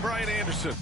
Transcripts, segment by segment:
Brian Anderson.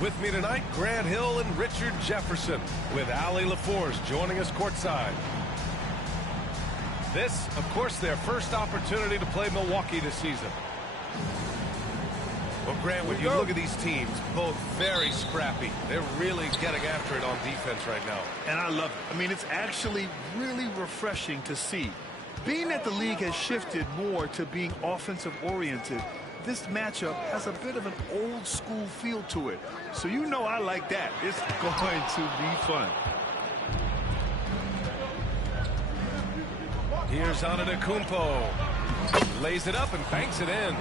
With me tonight, Grant Hill and Richard Jefferson, with Allie LaForce joining us courtside. This, of course, their first opportunity to play Milwaukee this season. Well, Grant, when you look at these teams, both very scrappy. They're really getting after it on defense right now. And I love it. I mean, it's actually really refreshing to see. Being that the league has shifted more to being offensive-oriented, this matchup has a bit of an old-school feel to it. So you know I like that. It's going to be fun. Here's Antetokounmpo. Lays it up and banks it in.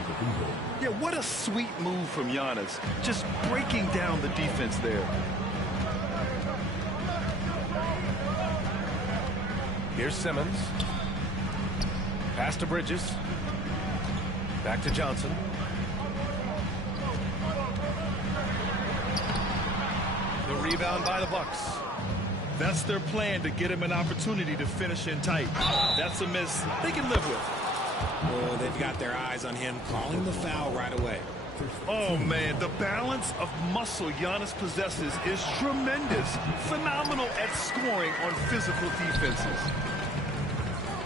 Yeah, what a sweet move from Giannis. Just breaking down the defense there. Here's Simmons. Pass to Bridges. Back to Johnson. The rebound by the Bucks. That's their plan, to get him an opportunity to finish in tight. That's a miss they can live with. Oh, they've got their eyes on him, calling the foul right away. Oh, man, the balance of muscle Giannis possesses is tremendous. Phenomenal at scoring on physical defenses.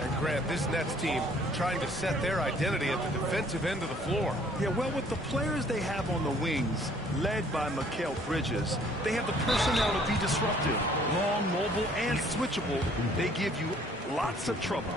And Grant, this Nets team trying to set their identity at the defensive end of the floor. Yeah, well, with the players they have on the wings, led by Mikal Bridges, they have the personnel to be disruptive. Long, mobile, and switchable. They give you lots of trouble.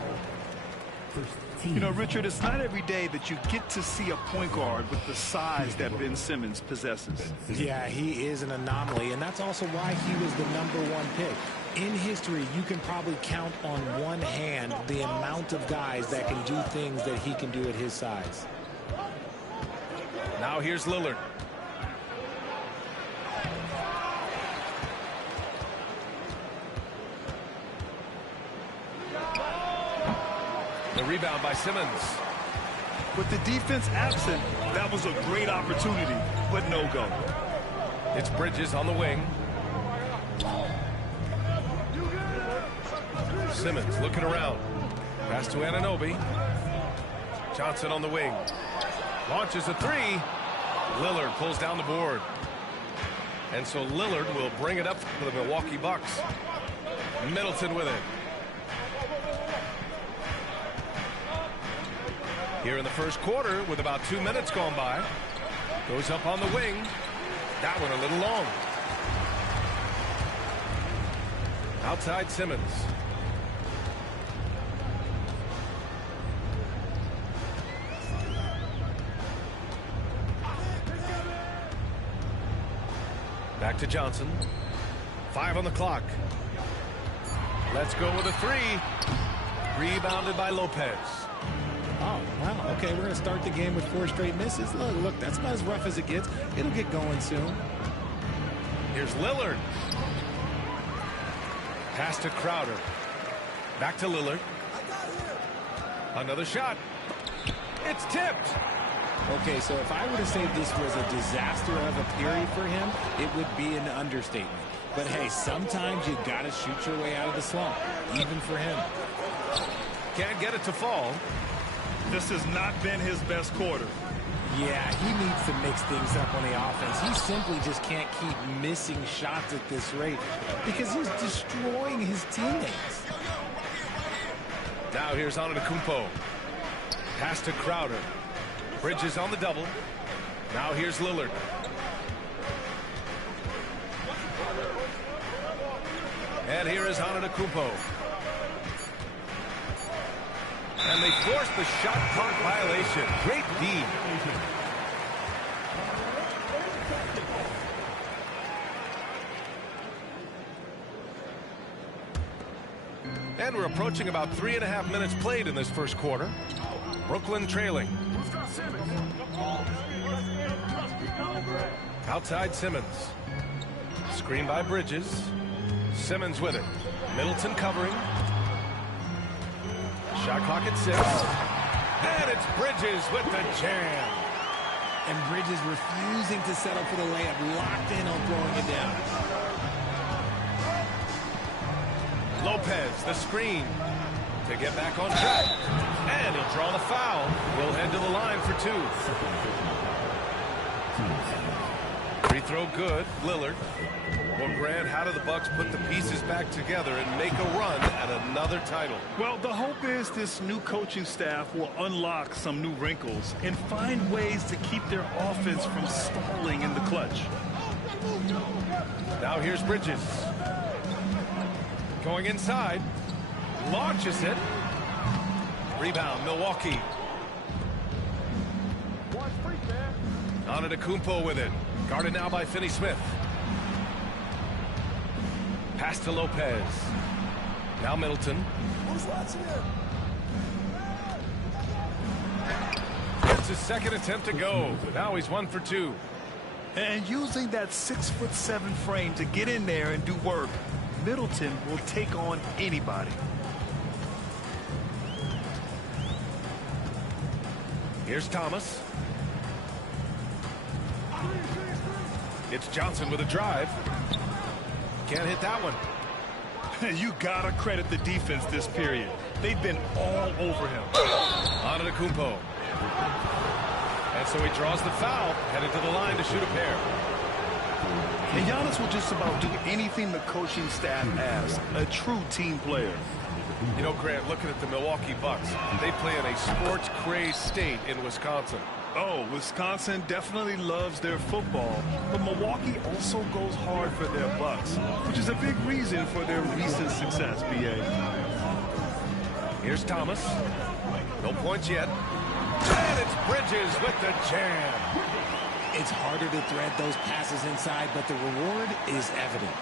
You know, Richard, it's not every day that you get to see a point guard with the size that Ben Simmons possesses. Yeah, he is an anomaly, and that's also why he was the #1 pick. In history, you can probably count on one hand the amount of guys that can do things that he can do at his size. Now here's Lillard. The rebound by Simmons. With the defense absent, that was a great opportunity, but no go. It's Bridges on the wing. Simmons looking around. Pass to Anunoby. Johnson on the wing. Launches a three. Lillard pulls down the board. And so Lillard will bring it up for the Milwaukee Bucks. Middleton with it. Here in the first quarter with about 2 minutes gone by. Goes up on the wing. That one a little long. Outside Simmons. Back to Johnson. 5 on the clock. Let's go with a three. Rebounded by Lopez. Oh, wow. Okay, we're going to start the game with 4 straight misses. Look, that's about as rough as it gets. It'll get going soon. Here's Lillard. Pass to Crowder. Back to Lillard. Another shot. It's tipped. Okay, so if I were to say this was a disaster of a period for him, it would be an understatement. But hey, sometimes you got to shoot your way out of the slump, even for him. Can't get it to fall. This has not been his best quarter. Yeah, he needs to mix things up on the offense. He simply just can't keep missing shots at this rate because he's destroying his teammates. Now here's Antetokounmpo. Pass to Crowder. Bridges on the double. Now here's Lillard. And here is Antetokounmpo. And they force the shot clock violation. Great D. And we're approaching about 3.5 minutes played in this first quarter. Brooklyn trailing. Outside Simmons. Screen by Bridges. Simmons with it. Middleton covering. Shot clock at 6. And it's Bridges with the jam. And Bridges refusing to settle for the layup. Locked in on throwing it down. Lopez, the screen. To get back on track. And he'll draw the foul. He'll head to the line for 2. Free throw good. Lillard. Well, Grant, how do the Bucks put the pieces back together and make a run at another title? Well, the hope is this new coaching staff will unlock some new wrinkles and find ways to keep their offense from stalling in the clutch. Now here's Bridges. Going inside. Launches it. Rebound, Milwaukee. Antetokounmpo with it. Guarded now by Finney-Smith. Pass to Lopez. Now Middleton. It's his second attempt to go. Now he's 1 for 2. And using that 6'7" frame to get in there and do work, Middleton will take on anybody. Here's Thomas. It's Johnson with a drive. Can't hit that one. You gotta credit the defense this period. They've been all over him. Antetokounmpo. And so he draws the foul, headed to the line to shoot a pair. And Giannis will just about do anything the coaching staff asks. A true team player. You know, Grant, looking at the Milwaukee Bucks, they play in a sports-crazed state in Wisconsin. Oh, Wisconsin definitely loves their football, but Milwaukee also goes hard for their Bucks, which is a big reason for their recent success, B.A. Here's Thomas. No points yet. And it's Bridges with the jam. It's harder to thread those passes inside, but the reward is evident.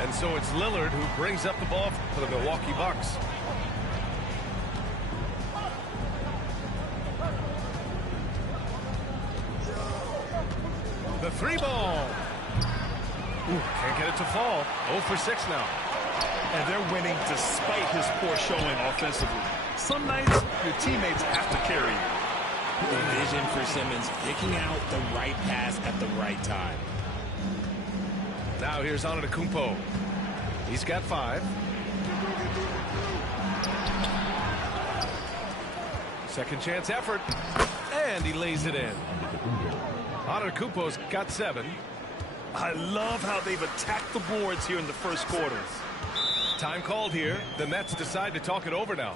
And so it's Lillard who brings up the ball for the Milwaukee Bucks. The 3 ball. Ooh, can't get it to fall. 0 for 6 now. And they're winning despite his poor showing offensively. Some nights, your teammates have to carry you. The vision for Simmons, picking out the right pass at the right time. Now here's Antetokounmpo. He's got 5. Second chance effort. And he lays it in. Antetokounmpo's got 7. I love how they've attacked the boards here in the first quarter. Time called here. The Nets decide to talk it over now.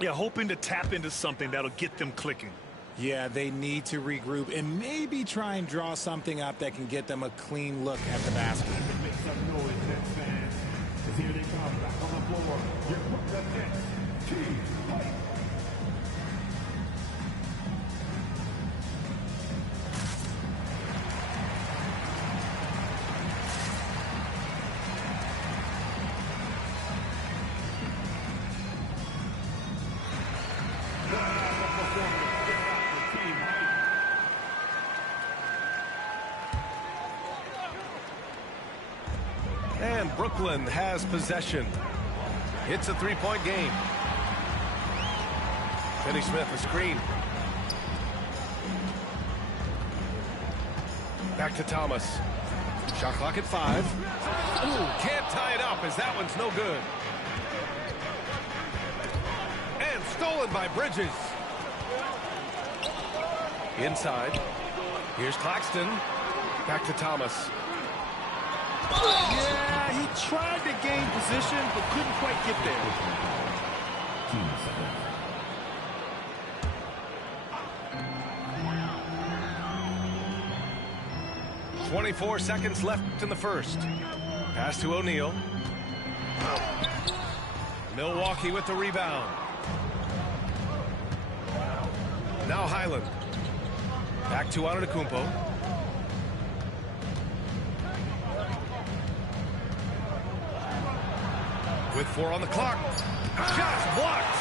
Yeah, hoping to tap into something that'll get them clicking. Yeah, they need to regroup and maybe try and draw something up that can get them a clean look at the basket. Make some noise, Nets fans. 'Cause here they come back on the floor. Your Brooklyn Nets team fight. And Brooklyn has possession. It's a 3-point game. Finney-Smith, a screen. Back to Thomas. Shot clock at 5. Ooh, can't tie it up as that one's no good. And stolen by Bridges. Inside. Here's Claxton. Back to Thomas. Yeah, he tried to gain position, but couldn't quite get there. 24 seconds left in the first. Pass to O'Neal. Milwaukee with the rebound. Now Highland. Back to Antetokounmpo. With 4 on the clock. Shots blocked.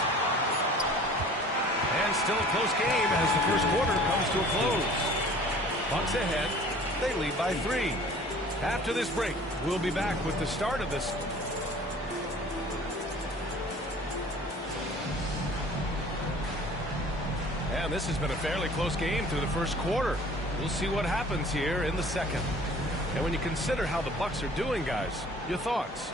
still a close game as the first quarter comes to a close. Bucks ahead. They lead by 3. After this break, we'll be back with the start of this. And this has been a fairly close game through the first quarter. We'll see what happens here in the second. And when you consider how the Bucks are doing, guys, your thoughts?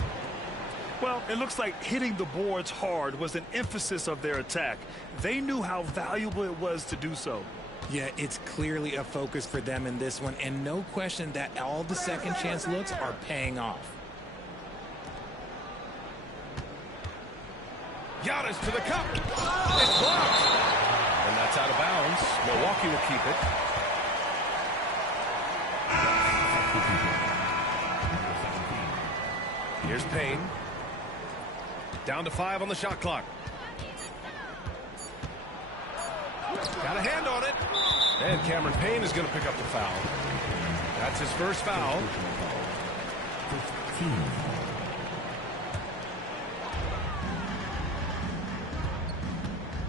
Well, it looks like hitting the boards hard was an emphasis of their attack. They knew how valuable it was to do so. Yeah, it's clearly a focus for them in this one, and no question that all the second chance looks are paying off. Giannis to the cup. It's blocked. And that's out of bounds. Milwaukee will keep it. Here's Payne. Down to 5 on the shot clock. Got a hand on it. And Cameron Payne is going to pick up the foul. That's his first foul.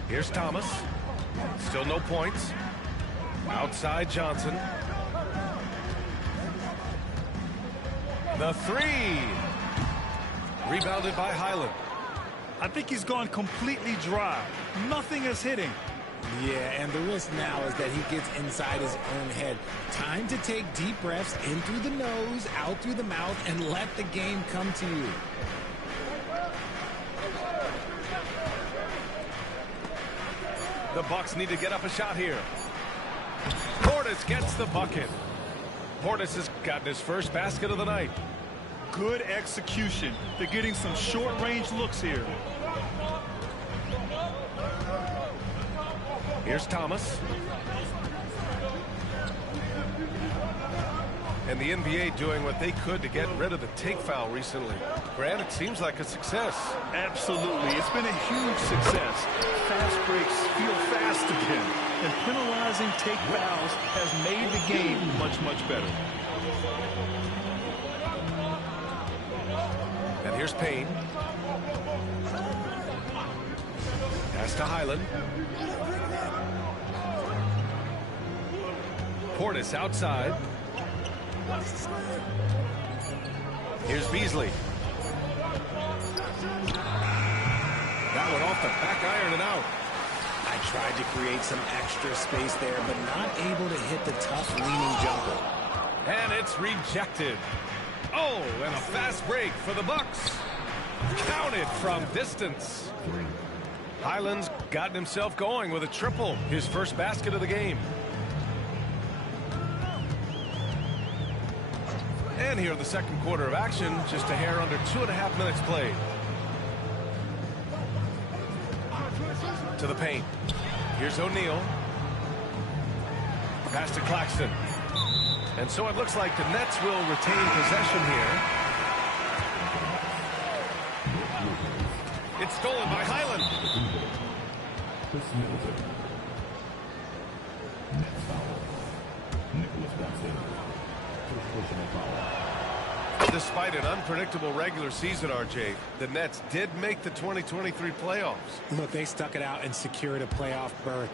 Here's Thomas. Still no points. Outside Johnson. The 3. Rebounded by Highland. I think he's gone completely dry. Nothing is hitting. Yeah, and the risk now is that he gets inside his own head. Time to take deep breaths in through the nose, out through the mouth, and let the game come to you. The Bucks need to get up a shot here. Portis gets the bucket. Portis has gotten his first basket of the night. Good execution. They're getting some short-range looks here. Here's Thomas. And the NBA doing what they could to get rid of the take foul recently. Grant, it seems like a success. Absolutely. It's been a huge success. Fast breaks feel fast again. And penalizing take fouls has made the game much, much better. And here's Payne. Pass to Highland. Portis outside. Here's Beasley. That one off the back iron and out. I tried to create some extra space there, but not able to hit the tough leaning jumper. And it's rejected. Oh, and a fast break for the Bucks. Counted from distance. Highland's gotten himself going with a triple, his first basket of the game. And here in the second quarter of action, just a hair under 2.5 minutes played. To the paint. Here's O'Neal. Pass to Claxton. And so it looks like the Nets will retain possession here. It's stolen by Highland. Despite an unpredictable regular season, RJ, the Nets did make the 2023 playoffs. Look, they stuck it out and secured a playoff berth.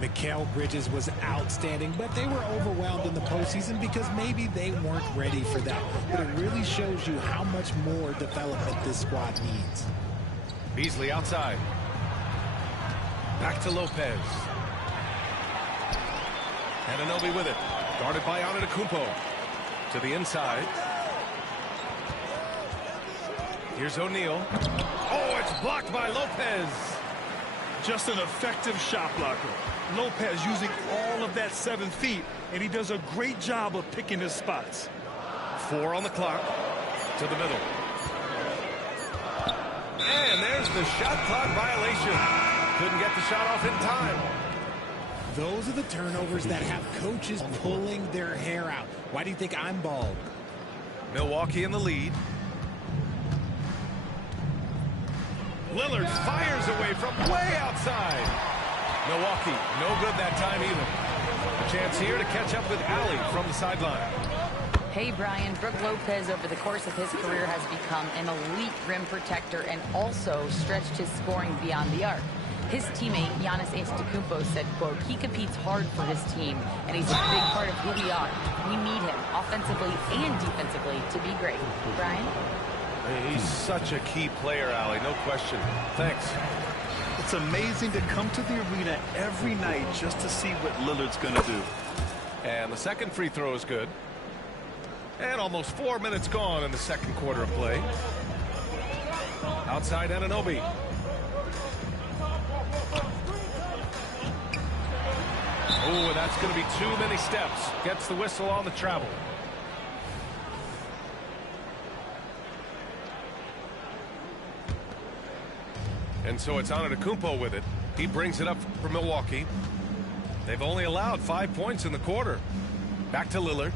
Mikal Bridges was outstanding, but they were overwhelmed in the postseason because maybe they weren't ready for that. But it really shows you how much more development this squad needs. Beasley outside. Back to Lopez. Anunoby with it. Guarded by Antetokounmpo. To the inside. Here's O'Neal. Oh, it's blocked by Lopez. Just an effective shot blocker. Lopez using all of that 7 feet, and he does a great job of picking his spots. 4 on the clock. To the middle. And there's the shot clock violation. Couldn't get the shot off in time. Those are the turnovers that have coaches pulling their hair out. Why do you think I'm bald? Milwaukee in the lead. Lillard fires away from way outside. Milwaukee, no good that time either. A chance here to catch up with Allie from the sideline. Hey, Brian. Brook Lopez, over the course of his career, has become an elite rim protector and also stretched his scoring beyond the arc. His teammate, Giannis Antetokounmpo, said, quote, he competes hard for his team, and he's a big part of who we are. We need him, offensively and defensively, to be great. Brian? He's such a key player, Allie, no question. Thanks. It's amazing to come to the arena every night just to see what Lillard's going to do. And the second free throw is good. And almost 4 minutes gone in the second quarter of play. Outside Anunoby. Oh, that's going to be too many steps. Gets the whistle on the travel. And so it's Antetokounmpo with it. He brings it up for Milwaukee. They've only allowed 5 points in the quarter. Back to Lillard.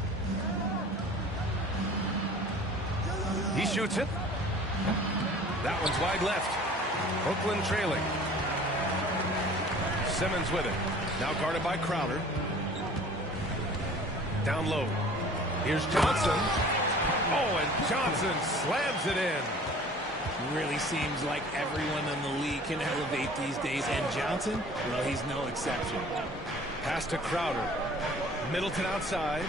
He shoots it. That one's wide left. Brooklyn trailing. Simmons with it. Now guarded by Crowder. Down low. Here's Johnson. Oh, and Johnson slams it in. Really seems like everyone in the league can elevate these days, and Johnson, well, he's no exception. Pass to Crowder. Middleton outside.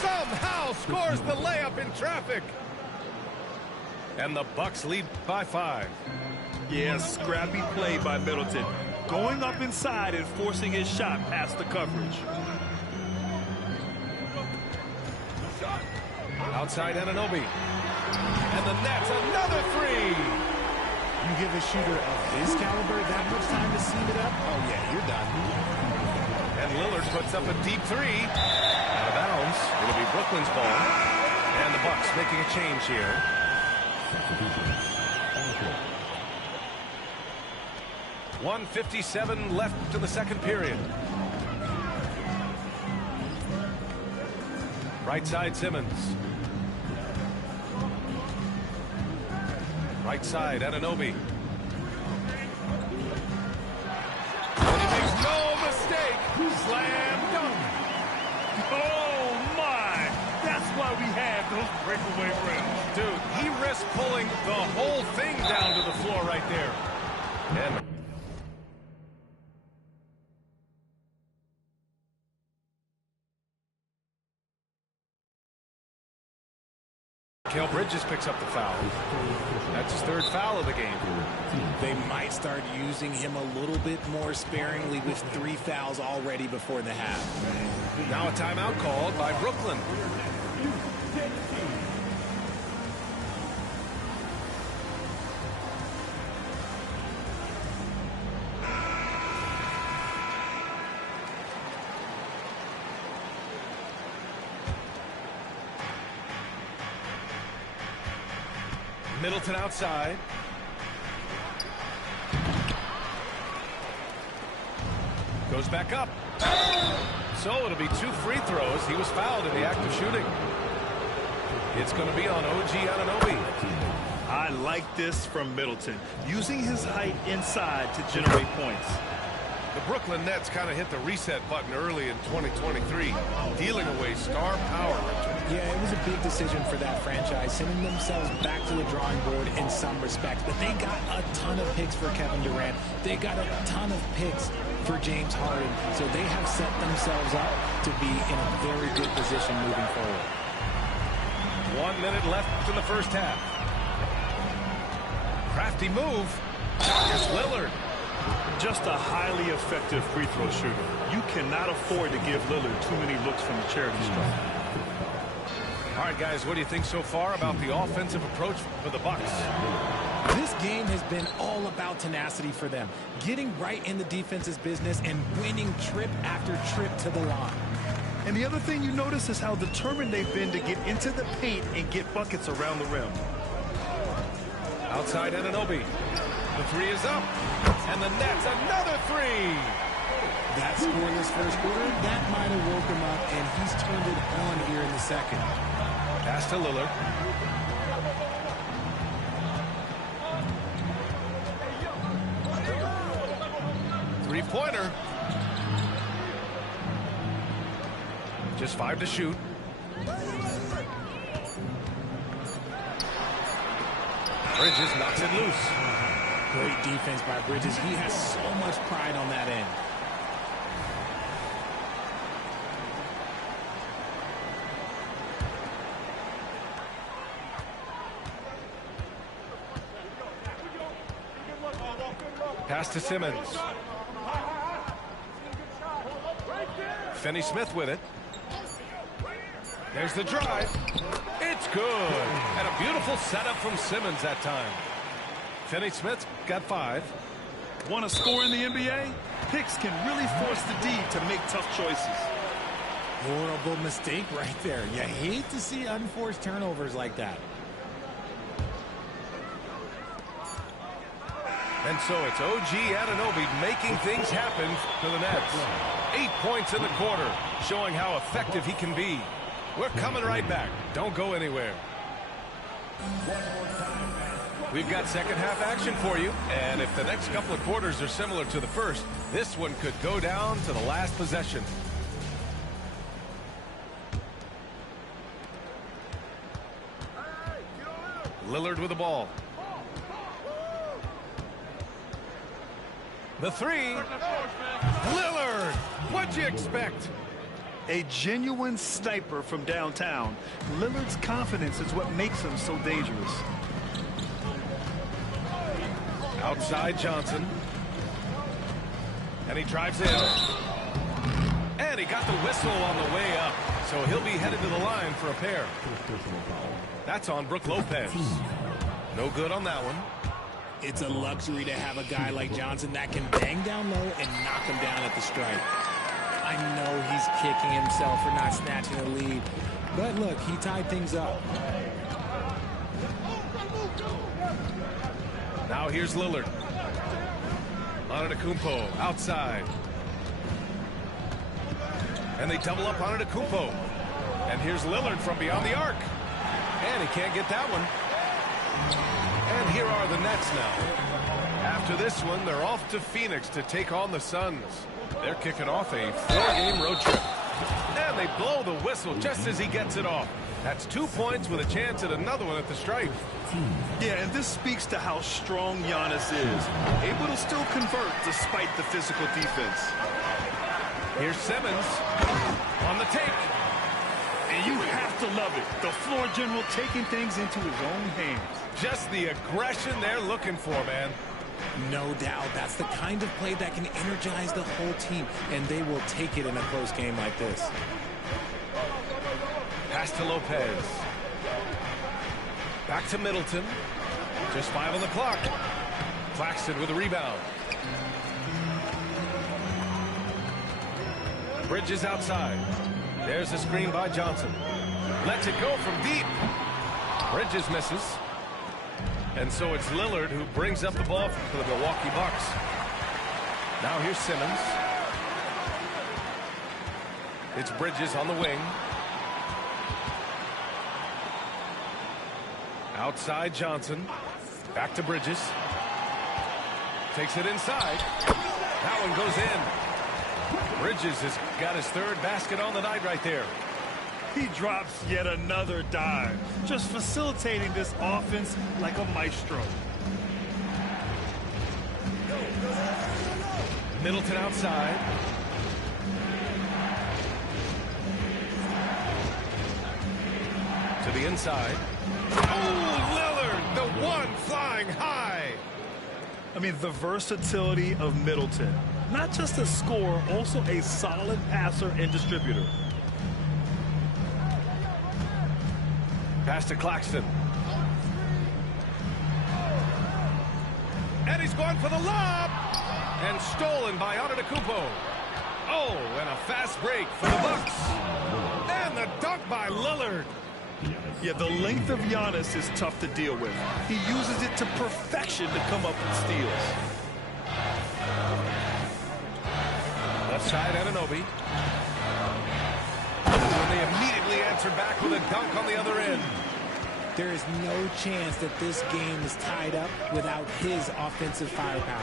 Somehow scores the layup in traffic. And the Bucks lead by 5. Yeah, scrappy play by Middleton. Going up inside and forcing his shot past the coverage. Outside Anunoby. And the Nets, another three. You give a shooter of his caliber that much time to seam it up? Oh, yeah, you're done. And Lillard puts up a deep three. Out of bounds. It'll be Brooklyn's ball. And the Bucks making a change here. .157 left in the second period. Right side Simmons. Right side Anunoby. And he makes no mistake. Slam dunk. Oh, my. That's why we have those breakaway rims. Dude, he risked pulling the whole thing down to the floor right there. And Mikal Bridges picks up the foul. That's his third foul of the game. They might start using him a little bit more sparingly with 3 fouls already before the half. Now a timeout called by Brooklyn. Middleton outside. Goes back up. So it'll be 2 free throws. He was fouled in the act of shooting. It's going to be on OG Anunoby. I like this from Middleton, using his height inside to generate points. The Brooklyn Nets kind of hit the reset button early in 2023, dealing away star power. Yeah, it was a big decision for that franchise, sending themselves back to the drawing board in some respects. But they got a ton of picks for Kevin Durant. They got a ton of picks for James Harden. So they have set themselves up to be in a very good position moving forward. 1 minute left in the first half. Crafty move. Marcus Lillard. Just a highly effective free throw shooter. You cannot afford to give Lillard too many looks from the charity stripe. All right, guys, what do you think so far about the offensive approach for the Bucks? This game has been all about tenacity for them, getting right in the defense's business and winning trip after trip to the line. And the other thing you notice is how determined they've been to get into the paint and get buckets around the rim. Outside Anunoby. The three is up. And the Nets, another three. That scoreless first quarter, that might have woke him up, and he's turned it on here in the second. Pass to Lillard. Three-pointer. Just 5 to shoot. Bridges knocks it loose. Great defense by Bridges. He has so much pride on that end. Pass to Simmons. Finney-Smith with it. There's the drive. It's good. And a beautiful setup from Simmons that time. Finney-Smith's got 5. Want to score in the NBA? Hicks can really force the D to make tough choices. Horrible mistake right there. You hate to see unforced turnovers like that. And so it's OG Anunoby making things happen for the Nets. 8 points in the quarter, showing how effective he can be. We're coming right back. Don't go anywhere. We've got second half action for you, and if the next couple of quarters are similar to the first, this one could go down to the last possession. Lillard with the ball. The 3. Lillard! What'd you expect? A genuine sniper from downtown. Lillard's confidence is what makes him so dangerous. Outside Johnson. And he drives in. And he got the whistle on the way up. So he'll be headed to the line for a pair. That's on Brook Lopez. No good on that one. It's a luxury to have a guy like Johnson that can bang down low and knock him down at the stripe. I know he's kicking himself for not snatching a lead. But look, he tied things up. Now here's Lillard. Antetokounmpo outside. And they double up on Antetokounmpo. And here's Lillard from beyond the arc. And he can't get that one. And here are the Nets now. After this one, they're off to Phoenix to take on the Suns. They're kicking off a 4-game road trip. And they blow the whistle just as he gets it off. That's 2 points with a chance at another one at the stripe. Yeah, and this speaks to how strong Giannis is. Able to still convert despite the physical defense. Here's Simmons on the take. And you have to love it. The floor general taking things into his own hands. Just the aggression they're looking for, man. No doubt. That's the kind of play that can energize the whole team, and they will take it in a close game like this. Pass to Lopez. Back to Middleton. Just 5 on the clock. Claxton with a rebound. Bridges outside. There's a screen by Johnson. Lets it go from deep. Bridges misses. And so it's Lillard who brings up the ball for the Milwaukee Bucks. Now here's Simmons. It's Bridges on the wing. Outside Johnson. Back to Bridges. Takes it inside. That one goes in. Bridges has got his 3rd basket on the night right there. He drops yet another dive, just facilitating this offense like a maestro. Middleton outside. To the inside. Oh, Lillard, the one flying high. I mean, the versatility of Middleton. Not just a scorer, also a solid passer and distributor. Pass to Claxton. And he's going for the lob. And stolen by Antetokounmpo. Oh, and a fast break for the Bucks. And the dunk by Lillard. Yeah, the length of Giannis is tough to deal with. He uses it to perfection to come up with steals. Left side, Anunoby. And they immediately answer back with a dunk on the other end. There is no chance that this game is tied up without his offensive firepower.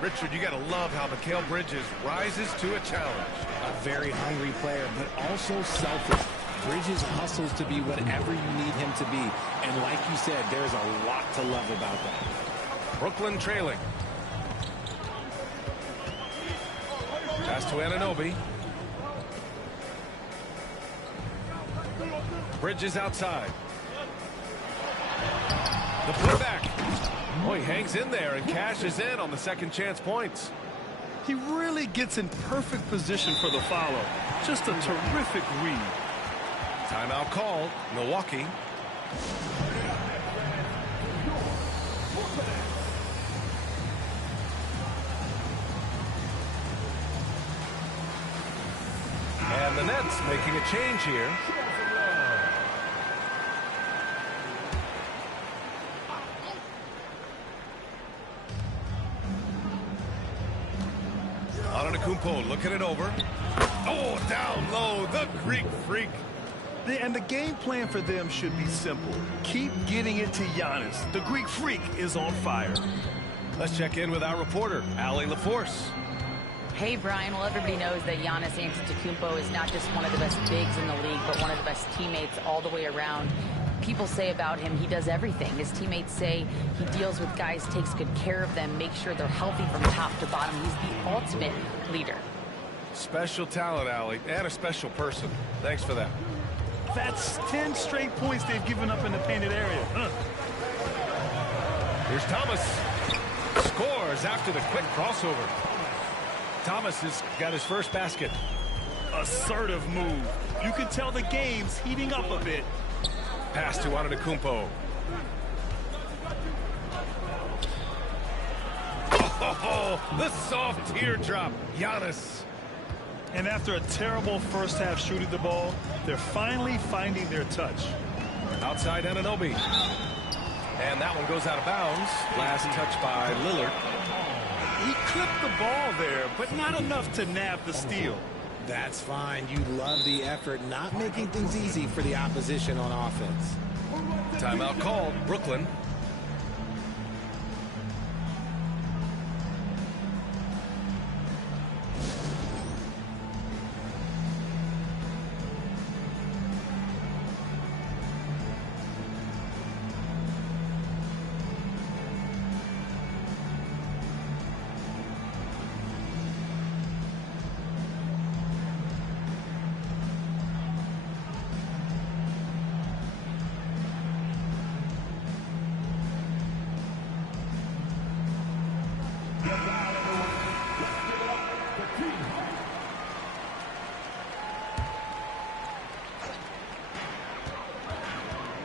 Richard, you got to love how Mikal Bridges rises to a challenge. A very hungry player, but also selfish. Bridges hustles to be whatever you need him to be. And like you said, there's a lot to love about that. Brooklyn trailing. Pass to Anunoby. Bridges outside. The putback. Oh, he hangs in there and cashes in on the second chance points. He really gets in perfect position for the follow. Just a terrific read. Timeout called. Milwaukee. And the Nets making a change here. Antetokounmpo looking it over. Oh, down low, the Greek Freak. And the game plan for them should be simple. Keep getting it to Giannis. The Greek Freak is on fire. Let's check in with our reporter, Allie LaForce. Hey, Brian. Well, everybody knows that Giannis Antetokounmpo is not just one of the best bigs in the league, but one of the best teammates all the way around. People say about him, he does everything. His teammates say he deals with guys, takes good care of them, makes sure they're healthy from top to bottom. He's the ultimate leader. Special talent, Allie, and a special person. Thanks for that. That's 10 straight points they've given up in the painted area. Here's Thomas. Scores after the quick crossover. Thomas has got his first basket. Assertive move. You can tell the game's heating up a bit. Pass to Antetokounmpo. Oh, the soft teardrop. Giannis. And after a terrible first half shooting the ball, they're finally finding their touch. Outside Anunoby. And that one goes out of bounds. Last touch by Lillard. He clipped the ball there, but not enough to nab the steal. That's fine. You love the effort, not making things easy for the opposition on offense. Timeout called. Brooklyn.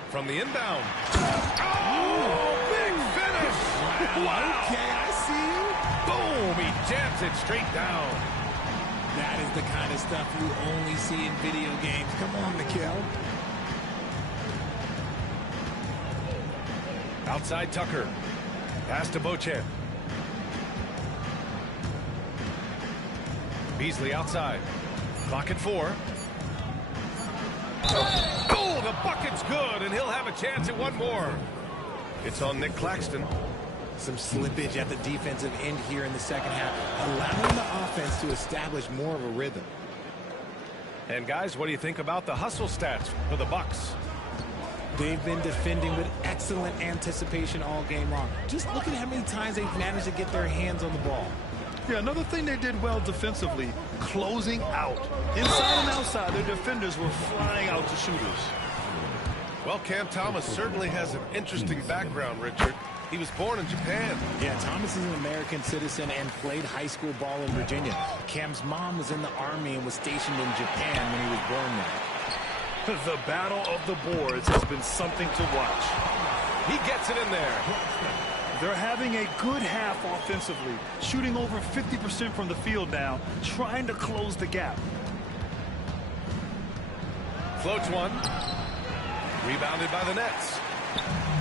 From the inbound. Oh, big finish. Wow. Okay, I see you. Boom, he jams it straight down. That is the kind of stuff you only see in video games. Come on, Mikal. Outside Tucker. Pass to Beauchamp. Beasley outside. Clock at 4. Oh, the bucket's good, and he'll have a chance at one more. It's on Nick Claxton. Some slippage at the defensive end here in the second half, allowing the offense to establish more of a rhythm. And guys, what do you think about the hustle stats for the Bucks? They've been defending with excellent anticipation all game long. Just look at how many times they've managed to get their hands on the ball. Yeah, another thing they did well defensively, closing out. Inside and outside, their defenders were flying out to shooters. Well, Cam Thomas certainly has an interesting background, Richard. He was born in Japan. Yeah, Thomas is an American citizen and played high school ball in Virginia. Cam's mom was in the Army and was stationed in Japan when he was born there. The battle of the boards has been something to watch. He gets it in there. They're having a good half offensively, shooting over 50% from the field now, trying to close the gap. Floats one. Rebounded by the Nets.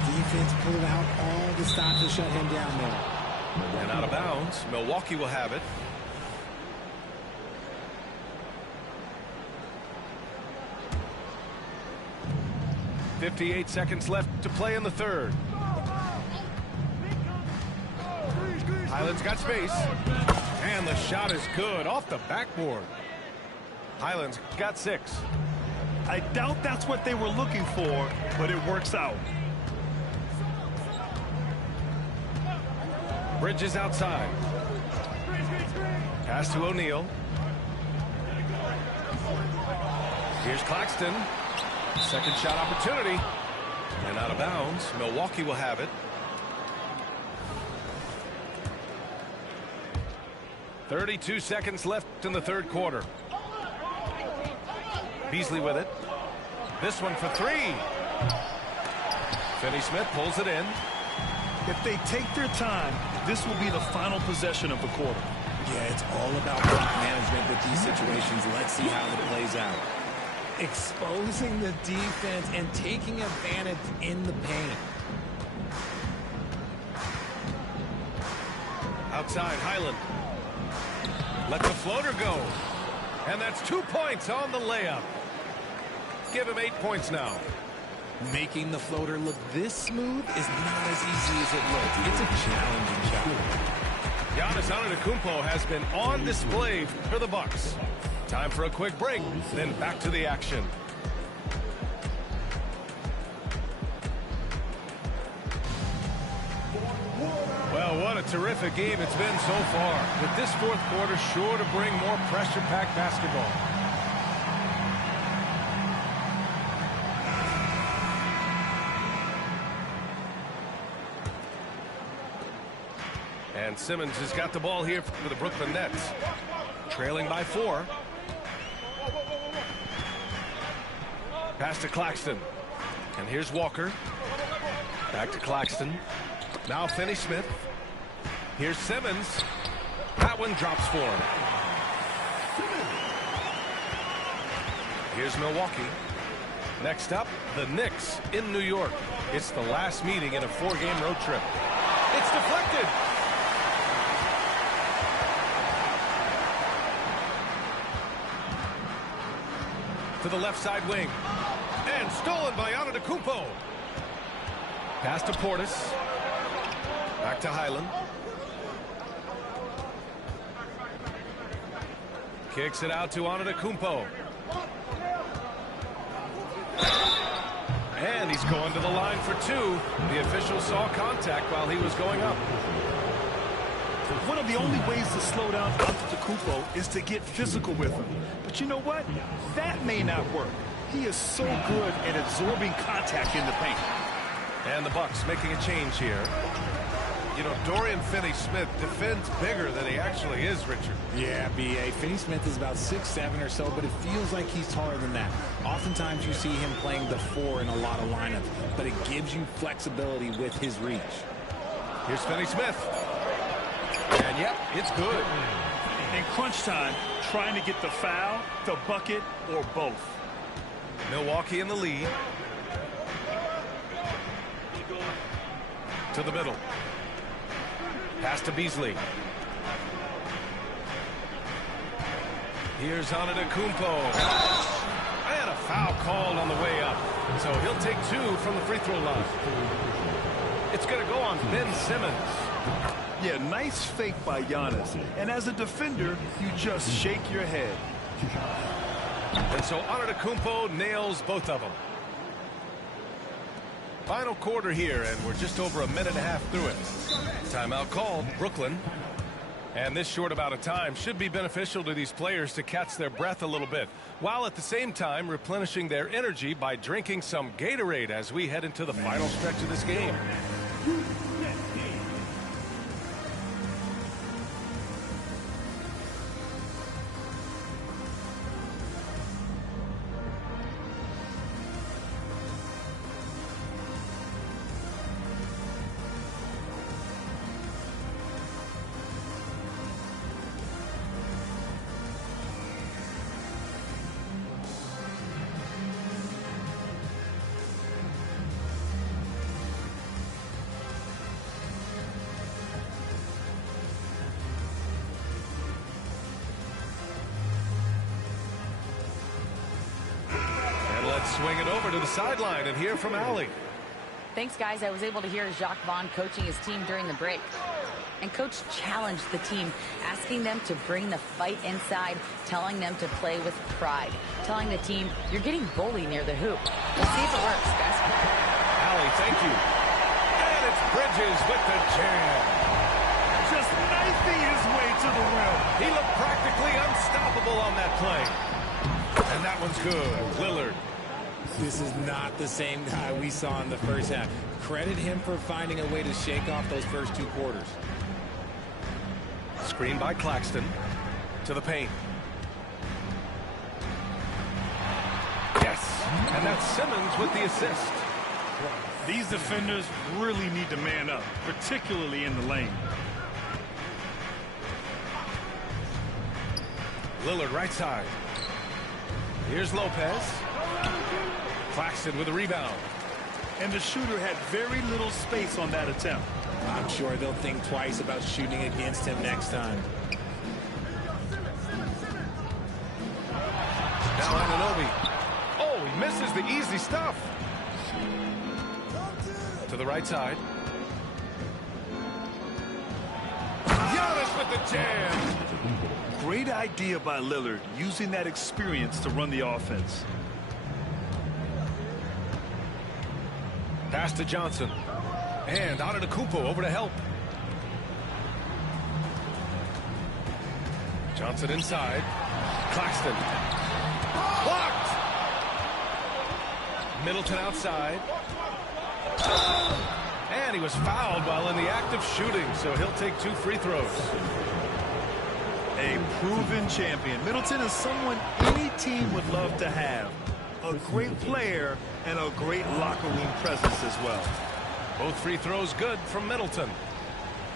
Defense pulled out all the stops to shut him down there. And out of bounds. Milwaukee will have it. .58 seconds left to play in the third. Highland's got space. And the shot is good off the backboard. Highland's got 6. I doubt that's what they were looking for, but it works out. Bridges outside. Pass to O'Neal. Here's Claxton. Second shot opportunity. And out of bounds. Milwaukee will have it. 32 seconds left in the third quarter. Beasley with it. This one for three. Finney-Smith pulls it in. If they take their time, this will be the final possession of the quarter. Yeah, it's all about clock management with these situations. Let's see how it plays out. Exposing the defense and taking advantage in the paint. Outside, Highland. Let the floater go. And that's 2 points on the layup. Give him 8 points now. Making the floater look this smooth is not as easy as it looks. It's a challenging shot. Giannis Antetokounmpo has been on display for the Bucks. Time for a quick break, then back to the action. Well, what a terrific game it's been so far. With this fourth quarter sure to bring more pressure-packed basketball. And Simmons has got the ball here for the Brooklyn Nets. Trailing by 4. Pass to Claxton. And here's Walker. Back to Claxton. Now Finney-Smith. Here's Simmons. That one drops for him. Here's Milwaukee. Next up, the Knicks in New York. It's the last meeting in a 4-game road trip. It's deflected. To the left side wing. And stolen by Antetokounmpo. Pass to Portis. Back to Highland. Kicks it out to Antetokounmpo. And he's going to the line for 2. The official saw contact while he was going up. One of the only ways to slow down Antetokounmpo is to get physical with him. But you know what? That may not work. He is so good at absorbing contact in the paint. And the Bucks making a change here. You know, Dorian Finney-Smith defends bigger than he actually is, Richard. Yeah, B.A. Finney-Smith is about 6'7" or so, but it feels like he's taller than that. Oftentimes you see him playing the 4 in a lot of lineups, but it gives you flexibility with his reach. Here's Finney-Smith. And yep, it's good. In crunch time, trying to get the foul, the bucket, or both. Milwaukee in the lead. To the middle. Pass to Beasley. Here's Antetokounmpo. And a foul called on the way up. So he'll take 2 from the free throw line. It's going to go on Ben Simmons. Yeah, nice fake by Giannis. And as a defender, you just shake your head. And so Antetokounmpo nails both of them. Final quarter here, and we're just over a minute and a half through it. Timeout called, Brooklyn. And this short amount of time should be beneficial to these players to catch their breath a little bit, while at the same time replenishing their energy by drinking some Gatorade as we head into the final stretch of this game. Swing it over to the sideline and hear from Allie. Thanks, guys. I was able to hear Jacques Vaughn coaching his team during the break. And Coach challenged the team, asking them to bring the fight inside, telling them to play with pride, telling the team, you're getting bullied near the hoop. We'll see if it works, guys. Allie, thank you. And it's Bridges with the jam. Just knifing his way to the rim. He looked practically unstoppable on that play. And that one's good. Lillard. This is not the same guy we saw in the first half. Credit him for finding a way to shake off those first 2 quarters. Screen by Claxton to the paint. Yes, and that's Simmons with the assist. These defenders really need to man up, particularly in the lane. Lillard right side. Here's Lopez. Claxton with a rebound. And the shooter had very little space on that attempt. I'm sure they'll think twice about shooting against him next time. Now Anunoby. Oh, he misses the easy stuff. To the right side. Giannis with the jam. Great idea by Lillard, using that experience to run the offense. Pass to Johnson. And Antetokounmpo over to help. Johnson inside. Claxton. Blocked. Middleton outside. And he was fouled while in the act of shooting, so he'll take 2 free throws. A proven champion. Middleton is someone any team would love to have. A great player and a great locker room presence as well. Both free throws good from Middleton.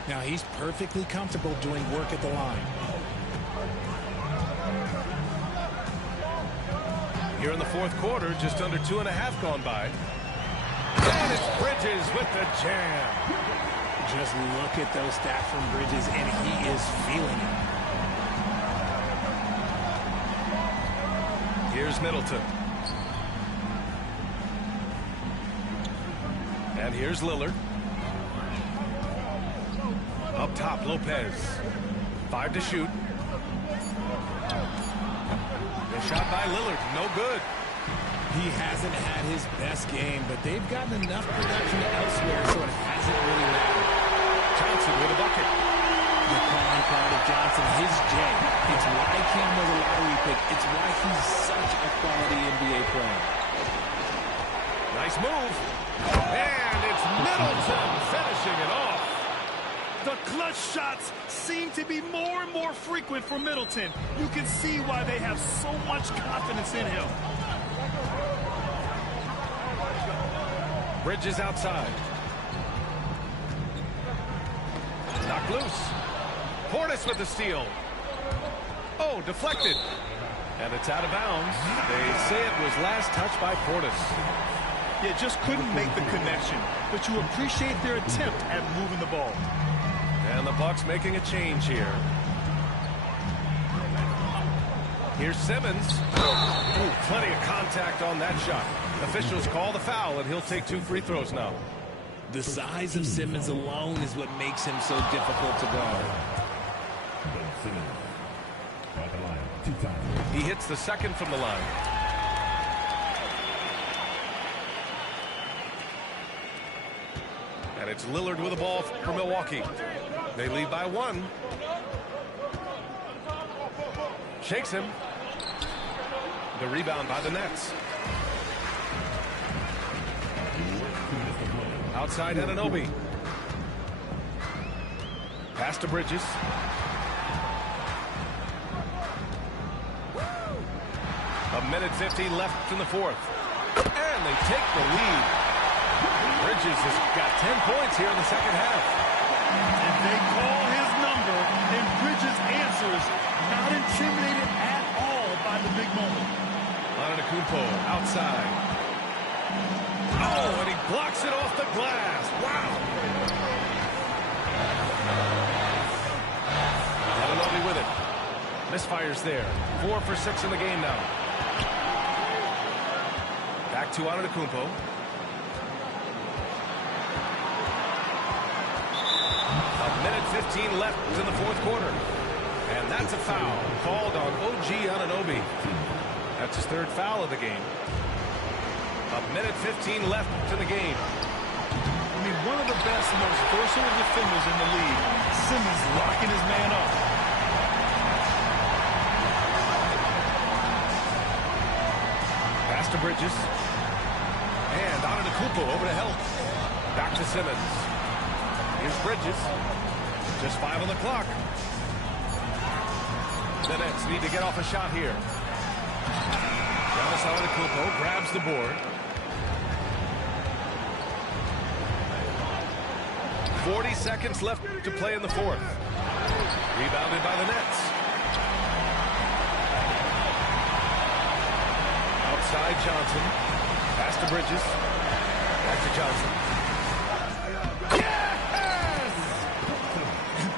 Now he's perfectly comfortable doing work at the line. Here in the 4th quarter, just under 2.5 gone by. And it's Bridges with the jam. Just look at those stats from Bridges, and he is feeling it. Here's Middleton. And here's Lillard. Up top, Lopez. 5 to shoot. The shot by Lillard, no good. He hasn't had his best game, but they've gotten enough production elsewhere, so it hasn't really mattered. Johnson with a bucket. The calling card of Johnson, his J. It's why Cam was a lottery pick. It's why he's such a quality NBA player. Nice move. And it's Middleton finishing it off. The clutch shots seem to be more and more frequent for Middleton. You can see why they have so much confidence in him. Bridges outside. Knocked loose. Portis with the steal. Oh, deflected. And it's out of bounds. They say it was last touched by Portis. Yeah, just couldn't make the connection. But you appreciate their attempt at moving the ball. And the Bucks making a change here. Here's Simmons. Ooh, plenty of contact on that shot. Officials call the foul, and he'll take 2 free throws now. The size of Simmons alone is what makes him so difficult to guard. He hits the second from the line. And it's Lillard with the ball for Milwaukee. They lead by 1. Shakes him. The rebound by the Nets. Outside Anunoby. Pass to Bridges. A minute 15 left in the 4th. And they take the lead. Bridges has got 10 points here in the second half. And they call his number, and Bridges answers, not intimidated at all by the big moment. Antetokounmpo outside. Oh, and he blocks it off the glass. Wow. Anunoby with it. Misfires there. 4 for 6 in the game now. Back to Antetokounmpo. 3:15 left in the fourth quarter. And that's a foul called on OG Anunoby. That's his third foul of the game. 1:15 left in the game. I mean, one of the best, most versatile defenders in the league. Simmons locking his man up. Pass to Bridges. And Antetokounmpo over to help. Back to Simmons. Here's Bridges. Just 5 on the clock. The Nets need to get off a shot here. Giannis Antetokounmpo grabs the board. 40 seconds left to play in the fourth. Rebounded by the Nets. Outside Johnson. Pass to Bridges. Back to Johnson. Yes!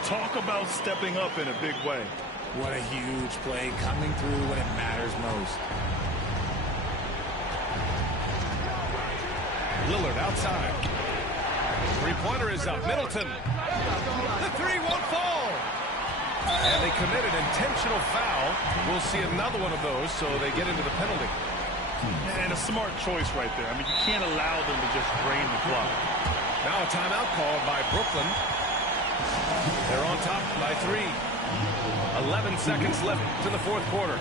Talk about stepping up in a big way. What a huge play, coming through when it matters most. Lillard outside. Three-pointer is up. Middleton. The three won't fall. And they commit an intentional foul. We'll see another one of those, so they get into the penalty. And a smart choice right there. I mean, you can't allow them to just drain the clock. Now a timeout called by Brooklyn. They're on top by 3. 11 seconds left in the fourth quarter.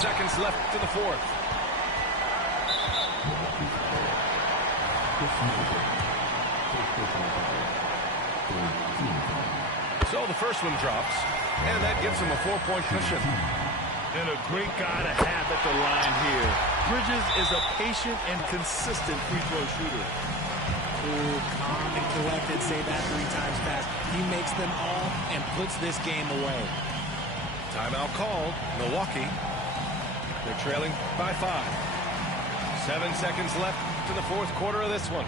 Seconds left in the fourth. So the first one drops, and that gives him a 4-point cushion. And a great guy to have at the line here. Bridges is a patient and consistent free throw shooter. Cool, calm, and collected. Say that 3 times fast. He makes them all and puts this game away. Timeout called. Milwaukee. They're trailing by 5. 7 seconds left in the fourth quarter of this one.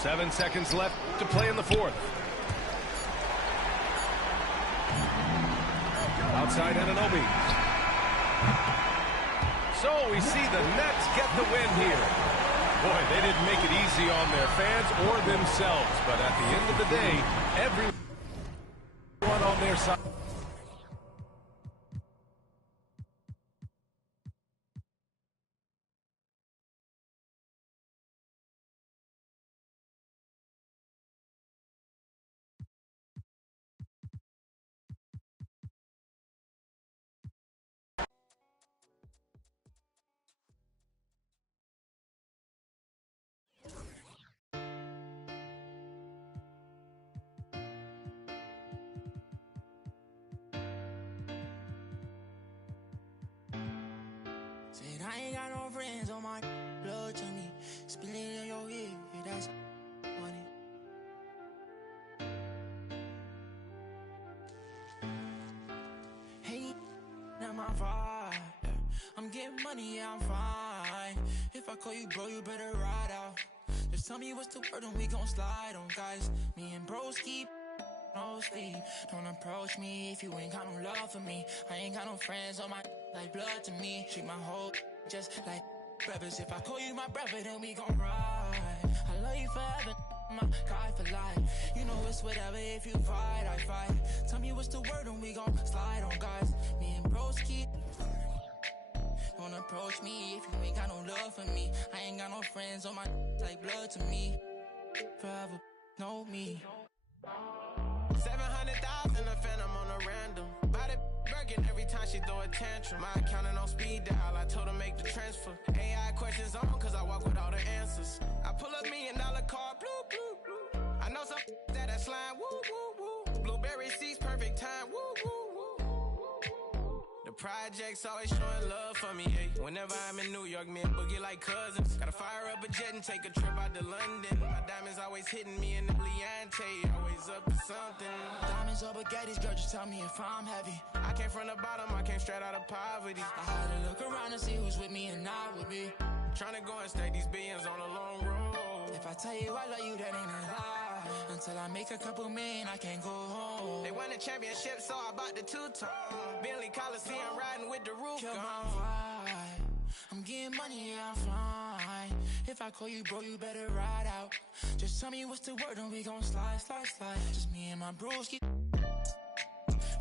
Seven seconds left to play in the fourth. Outside Anunoby. So we see the Nets get the win here. Boy, they didn't make it easy on their fans or themselves, but at the end of the day, everyone on their side. Said I ain't got no friends on my blood to me. Spilling in your ear, that's money. Hey, not my vibe. I'm getting money, yeah, I'm fine. If I call you bro, you better ride out. Just tell me what's the word and we gon' slide on, guys. Me and bros keep no sleep. Don't approach me if you ain't got no love for me. I ain't got no friends on my like blood to me. Treat my whole just like brothers. If I call you my brother, then we gon' ride. I love you forever, my guy for life. You know it's whatever, if you fight, I fight. Tell me what's the word and we gon' slide on, guys. Me and bros keep. Don't approach me if you ain't got no love for me. I ain't got no friends on my like blood to me. Forever, know me. 700,000 a phantom on a random. Body working every time she throw a tantrum. My accountant on speed dial, I told her make the transfer. AI questions on, cause I walk with all the answers. I pull up $1 million car, blue, blue, blue. I know some that slime, woo. woo, woo. Blueberry seats, perfect time, woo, woo, woo. The projects always showing love for me, yeah. Whenever I'm in New York, me and Boogie like cousins. Gotta fire up a jet and take a trip out to London. My diamonds always hitting me in the Leante, always up to something. Diamonds or baguettes, girl, just tell me if I'm heavy. I came from the bottom, I came straight out of poverty. I had to look around and see who's with me and not with me. Tryna go and stack these billions on a long road. If I tell you I love you, that ain't a lie. Until I make a couple million, I can't go home. They won the championship, so I bought the two-tone. Bentley Coliseum riding with the roof Kill my gone. vibe. I'm getting money, yeah, I'm fine. If I call you bro, you better ride out. Just tell me what's the word and we gon' slide, slide, slide. Just me and my broski.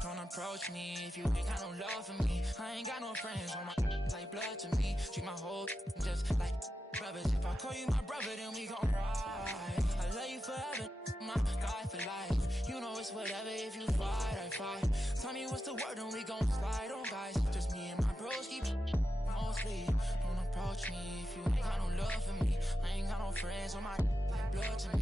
Don't approach me if you ain't got no love for me. I ain't got no friends on my like blood to me. Treat my whole just like brothers. If I call you my brother, then we gon' ride. I love you forever, my guy for life. You know it's whatever, if you fight, I fight. Tell me what's the word and we gon' slide on, guys. Just me and my bros keep mostly. Don't approach me if you ain't got no love for me. I ain't got no friends on my like blood to